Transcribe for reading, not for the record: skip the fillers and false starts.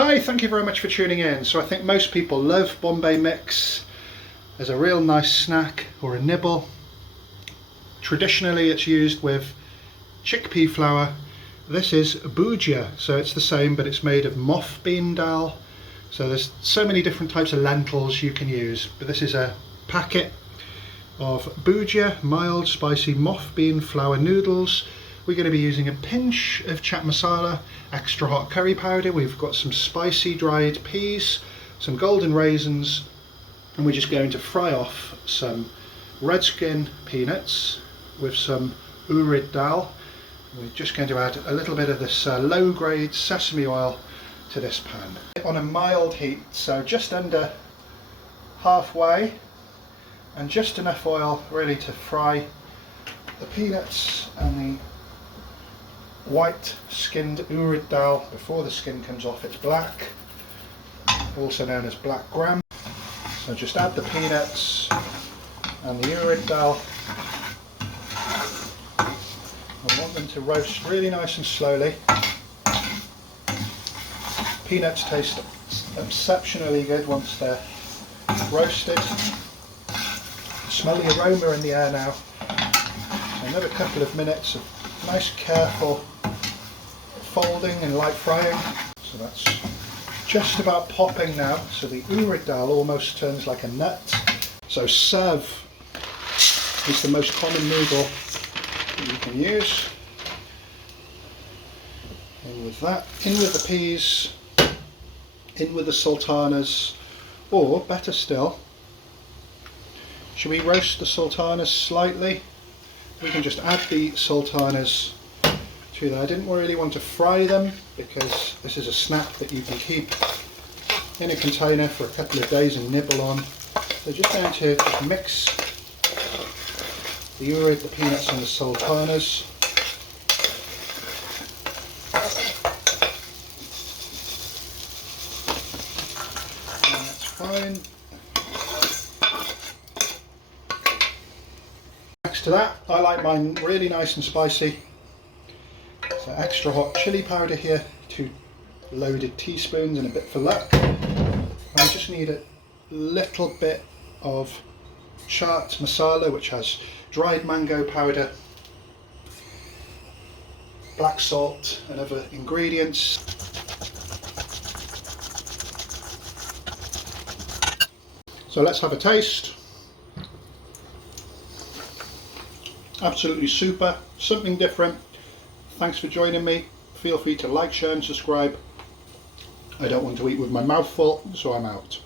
Hi, thank you very much for tuning in. So I think most people love Bombay mix as a real nice snack or a nibble. Traditionally it's used with chickpea flour. This is bhujia, so it's the same but it's made of moth bean dal. So there's so many different types of lentils you can use, but this is a packet of bhujia, mild spicy moth bean flour noodles. We're going to be using a pinch of chaat masala, extra hot curry powder. We've got some spicy dried peas, some golden raisins, and we're just going to fry off some red skin peanuts with some urid dal. We're just going to add a little bit of this low grade sesame oil to this pan on a mild heat, so just under halfway, and just enough oil really to fry the peanuts and the white skinned urid dal before the skin comes off. It's black, also known as black gram. So just add the peanuts and the urid dal. I want them to roast really nice and slowly. Peanuts taste exceptionally good once they're roasted. Smell the aroma in the air now. So another couple of minutes of nice careful folding and light frying. So that's just about popping now. So the urid dal almost turns like a nut. So serve is the most common noodle that you can use. In with that, in with the peas, in with the sultanas, or better still, should we roast the sultanas slightly? We can just add the sultanas to that. I didn't really want to fry them because this is a snack that you can keep in a container for a couple of days and nibble on. So just going to just mix the urid, the peanuts and the sultanas. And that's fine. Next to that, I like mine really nice and spicy. So extra hot chilli powder here, 2 loaded teaspoons and a bit for luck. I just need a little bit of chaat masala, which has dried mango powder, black salt and other ingredients. So let's have a taste. Absolutely super, something different. Thanks for joining me. Feel free to like, share and subscribe. I don't want to eat with my mouth full, so I'm out.